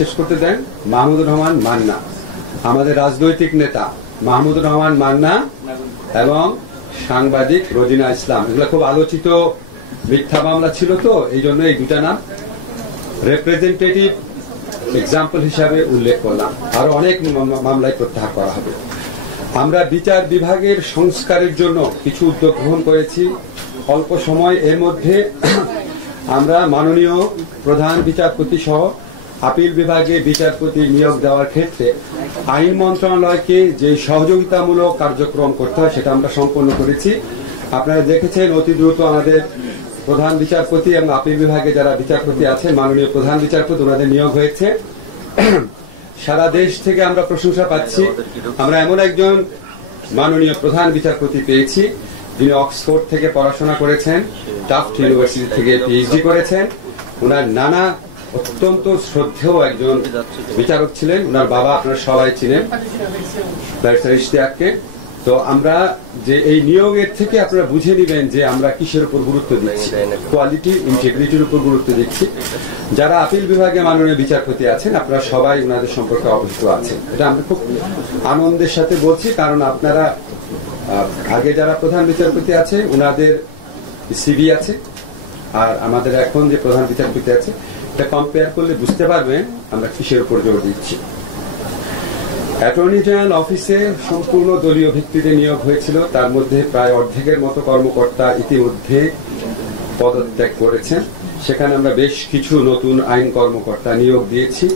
শেষ করতে দেন। মাহমুদুর রহমান মান্না, আমাদের রাজনৈতিক নেতা মাহমুদুর রহমান মান্না এবং সাংবাদিক রোজিনা ইসলাম, এগুলো খুব আলোচিত মিথ্যা মামলা ছিল, তো এই জন্য এই দুটা নাম রিপ্রেজেন্টেটিভ এক্সাম্পল হিসাবে উল্লেখ করলাম। আরো অনেক মামলায় প্রত্যাহার করা হবে। আমরা বিচার বিভাগের সংস্কারের জন্য কিছু উদ্যোগ গ্রহণ করেছি অল্প সময়। এর মধ্যে আমরা মাননীয় প্রধান বিচারপতি সহ আপিল বিভাগে বিচারপতি নিয়োগ দেওয়ার ক্ষেত্রে আইন মন্ত্রণালয়কে যে সহযোগিতামূলক কার্যক্রম করতে হয় সেটা আমরা সম্পন্ন করেছি। আপনারা দেখেছেন অতি দ্রুত আমাদের প্রধান বিচারপতি এবং আপিল বিভাগে যারা বিচারপতি আছেন, মাননীয় প্রধান বিচারপতি, ওনাদের নিয়োগ হয়েছে। সারা দেশ থেকে আমরা প্রশংসা পাচ্ছি। আমরা এমন একজন মাননীয় প্রধান বিচারপতি পেয়েছি যিনি অক্সফোর্ড থেকে পড়াশোনা করেছেন, টাফট ইউনিভার্সিটি থেকে পিএইচডি করেছেন। ওনার নানা অত্যন্ত শ্রদ্ধেয় একজন বিচারক ছিলেন। ওনার বাবা আপনারা সবাই চিনেন, ব্যারিস্টার ইশতিয়াককে। তো আমরা যে এই নিয়োগের থেকে আপনারা বুঝে নেবেন যে আমরা কিসের উপর গুরুত্ব দিচ্ছি, কোয়ালিটি ইন্টিগ্রিটির উপর গুরুত্ব দিচ্ছি। যারা আপিল বিভাগে মাননীয় বিচারপতি আছেন আপনারা সবাই ওনাদের সম্পর্কে অবহিত আছেন। এটা আমরা খুব আনন্দের সাথে বলছি, কারণ আপনারা আগে যারা প্রধান বিচারপতি আছে ওনাদের সিভি আছে, আর আমাদের এখন যে প্রধান বিচারপতি আছে এটা কম্পেয়ার করলে বুঝতে পারবেন আমরা কিসের উপর জোর দিচ্ছি। অ্যাটর্নি জেনারেল অফিসে সম্পূর্ণ দলীয় ভিত্তিতে নিয়োগ হয়েছিল, তার মধ্যে প্রায় অর্ধেকের মতো কর্মকর্তা ইতিমধ্যে পদত্যাগ করেছেন। সেখানে আমরা বেশ কিছু নতুন আইন কর্মকর্তা নিয়োগ দিয়েছি।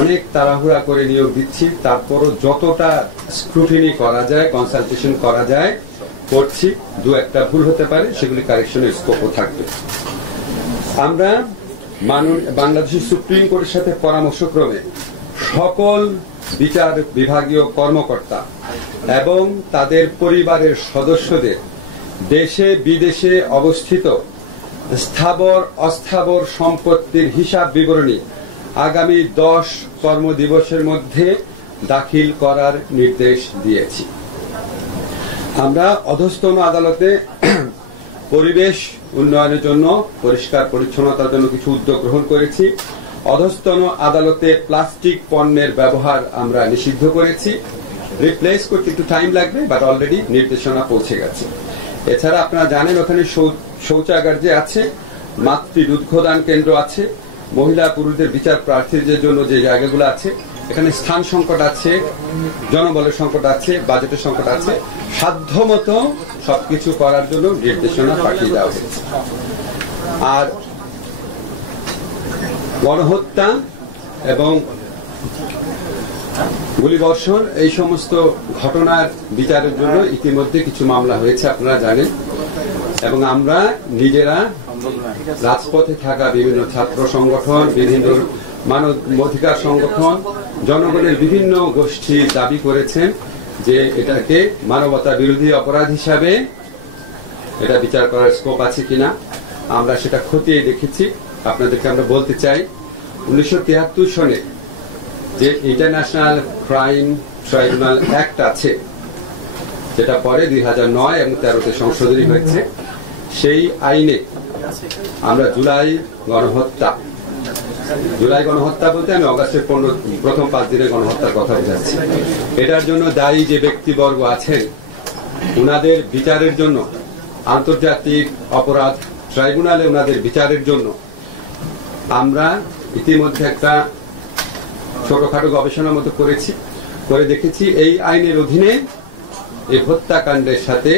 অনেক তাড়াহুড়া করে নিয়োগ দিচ্ছি, তারপরও যতটা স্ক্রুটিনি করা যায়, কনসালটেশন করা যায় করছি। দু একটা ভুল হতে পারে, সেগুলি কারেকশনের স্কোপও থাকবে। আমরা বাংলাদেশের সুপ্রিম কোর্টের সাথে পরামর্শক্রমে সকল বিচার বিভাগীয় কর্মকর্তা এবং তাদের পরিবারের সদস্যদের দেশে বিদেশে অবস্থিত স্থাবর অস্থাবর সম্পত্তির হিসাব বিবরণী আগামী 10 কর্মদিবসের মধ্যে দাখিল করার নির্দেশ দিয়েছি। আমরা অধস্তন আদালতে পরিবেশ উন্নয়নের জন্য, পরিষ্কার পরিচ্ছন্নতার জন্য কিছু উদ্যোগ গ্রহণ করেছি। অধস্তন আদালতে প্লাস্টিক পণ্যের ব্যবহার আমরা নিষিদ্ধ করেছি। রিপ্লেস করতে একটু টাইম লাগবে, বাট অলরেডি নির্দেশনা পৌঁছে গেছে। এছাড়া আপনারা জানেন ওখানে শৌচাগার যে আছে, মাতৃ দুগ্ধদান কেন্দ্র আছে, মহিলা পুরুষদের বিচার প্রার্থীদের জন্য যে জায়গাগুলো আছে, এখানে স্থান সংকট আছে, জনবলের সংকট আছে, বাজেটের সংকট আছে। সাধ্যমতো সবকিছু করার জন্য নির্দেশনা পাঠিয়ে দেওয়া হয়েছে। আর গণহত্যা এবং গুলিবর্ষণ এই সমস্ত ঘটনার বিচারের জন্য ইতিমধ্যে কিছু মামলা হয়েছে আপনারা জানেন, এবং আমরা নিজেরা রাজপথে থাকা বিভিন্ন ছাত্র সংগঠন, বিভিন্ন মানবাধিকার সংগঠন, জনগণের বিভিন্ন গোষ্ঠী দাবি করেছেন যে এটাকে মানবতা বিরোধী অপরাধ হিসাবে এটা বিচার করার স্কোপ আছে কিনা। আমরা সেটা খতিয়ে দেখেছি। আপনাদেরকে আমরা বলতে চাই 1973 সনে যে ইন্টারন্যাশনাল ক্রাইম ট্রাইব্যুনাল অ্যাক্ট আছে, যেটা পরে 2009 এবং 13তে সংশোধনী হয়েছে, সেই আইনে আমরা জুলাই গণহত্যা বলতে আমি অগাস্টের প্রথম 5 দিনের গণহত্যার কথা বোঝাচ্ছি। এটার জন্য দায়ী যে ব্যক্তিবর্গ আছেন উনাদের বিচারের জন্য আন্তর্জাতিক অপরাধ ট্রাইব্যুনালে ওনাদের বিচারের জন্য আমরা ইতিমধ্যে একটা ছোটখাটো গবেষণার মতো করেছি, করে দেখেছি এই আইনের অধীনে এই হত্যাকাণ্ডের সাথে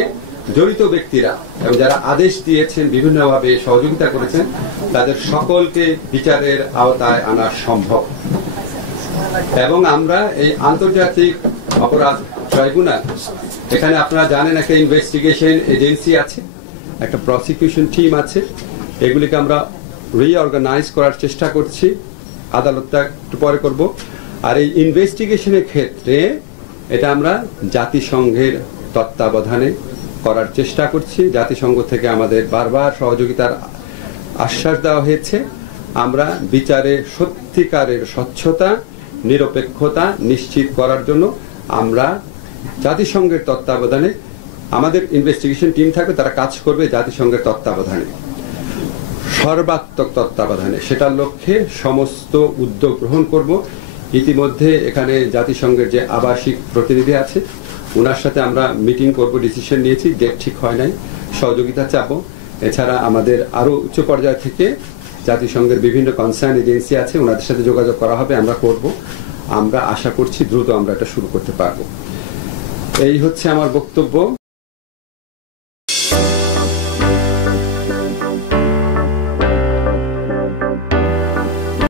জড়িত ব্যক্তিরা এবং যারা আদেশ দিয়েছেন, বিভিন্নভাবে সহযোগিতা করেছেন, তাদের সকলকে বিচারের আওতায় আনা সম্ভব। এবং আমরা এই আন্তর্জাতিক অপরাধ ট্রাইব্যুনাল, এখানে আপনারা জানেন একটা ইনভেস্টিগেশন এজেন্সি আছে, একটা প্রসিকিউশন টিম আছে, এগুলিকে আমরা রিঅর্গানাইজ করার চেষ্টা করছি। আদালতটা একটু পরে করব। আর এই ইনভেস্টিগেশনের ক্ষেত্রে এটা আমরা জাতিসংঘের তত্ত্বাবধানে করার চেষ্টা করছি। জাতিসংঘ থেকে আমাদের বারবার সহযোগিতার আশ্বাস দেওয়া হয়েছে। আমরা বিচারে সত্যিকারের স্বচ্ছতা, নিরপেক্ষতা নিশ্চিত করার জন্য আমরা জাতিসংঘের তত্ত্বাবধানে, আমাদের ইনভেস্টিগেশন টিম থাকবে, তারা কাজ করবে জাতিসংঘের তত্ত্বাবধানে। সর্বাত্মক তত্ত্বাবধানে সেটার লক্ষ্যে সমস্ত উদ্যোগ গ্রহণ করব। ইতিমধ্যে এখানে জাতিসংঘের যে আবাসিক প্রতিনিধি আছে ওনার সাথে আমরা মিটিং করব, ডিসিশন নিয়েছি, ডেট ঠিক হয় নাই, সহযোগিতা চাবো। এছাড়া আমাদের আরো উচ্চ পর্যায় থেকে জাতিসংঘের বিভিন্ন কনসার্ন এজেন্সি আছে, ওনাদের সাথে যোগাযোগ করা হবে, আমরা করব। আমরা আশা করছি দ্রুত আমরা এটা শুরু করতে পারবো। এই হচ্ছে আমার বক্তব্য।